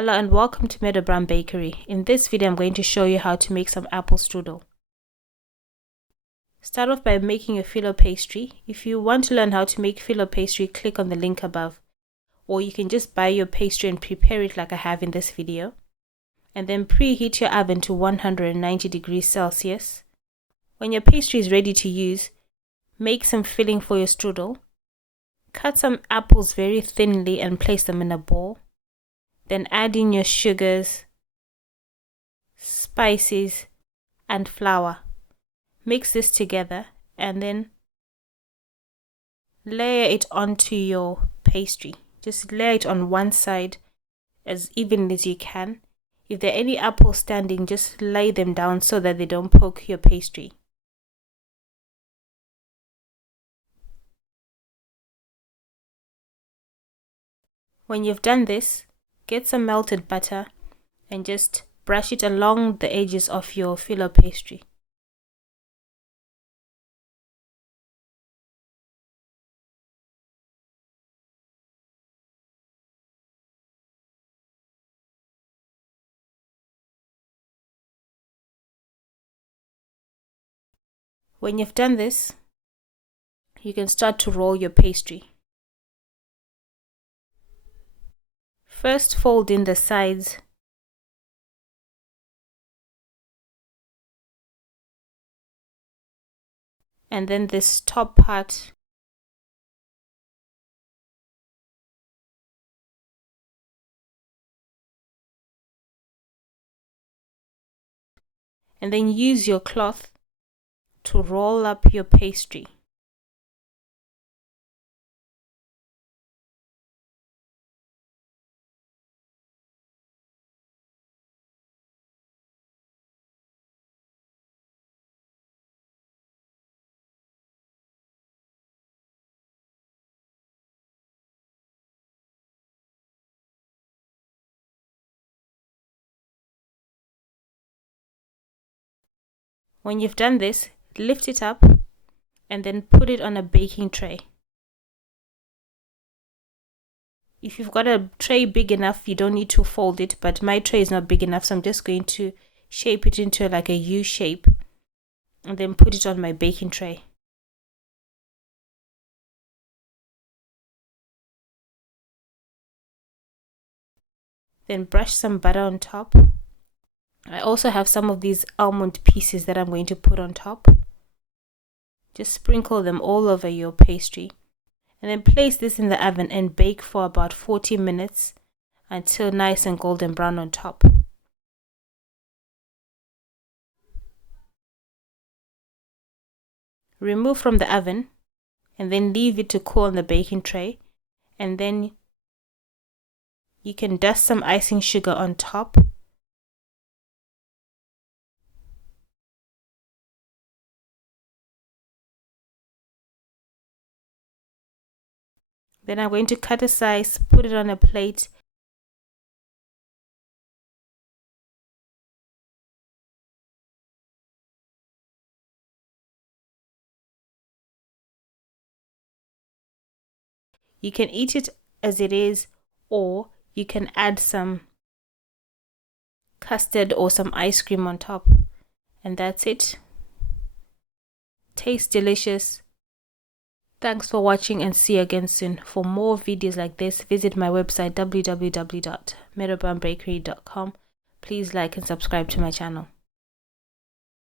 Hello and welcome to Meadow Bakery. In this video, I'm going to show you how to make some apple strudel. Start off by making a phyllo pastry. If you want to learn how to make phyllo pastry, click on the link above. Or you can just buy your pastry and prepare it like I have in this video. And then preheat your oven to 190 degrees Celsius. When your pastry is ready to use, make some filling for your strudel. Cut some apples very thinly and place them in a bowl. Then add in your sugars, spices, and flour. Mix this together and then layer it onto your pastry. Just layer it on one side as evenly as you can. If there are any apples standing, just lay them down so that they don't poke your pastry. When you've done this, get some melted butter and just brush it along the edges of your phyllo pastry. When you've done this, you can start to roll your pastry. First, fold in the sides. And then this top part. And then use your cloth to roll up your pastry. When you've done this, lift it up and then put it on a baking tray. If you've got a tray big enough, you don't need to fold it, but my tray is not big enough, so I'm just going to shape it into like a U shape and then put it on my baking tray. Then brush some butter on top. I also have some of these almond pieces that I'm going to put on top. Just sprinkle them all over your pastry. And then place this in the oven and bake for about 40 minutes until nice and golden brown on top. Remove from the oven and then leave it to cool on the baking tray. And then you can dust some icing sugar on top. Then I'm going to cut a slice, put it on a plate. You can eat it as it is, or you can add some custard or some ice cream on top. And that's it. Tastes delicious. Thanks for watching and see you again soon. For more videos like this, visit my website www.meadowbakery.com. Please like and subscribe to my channel.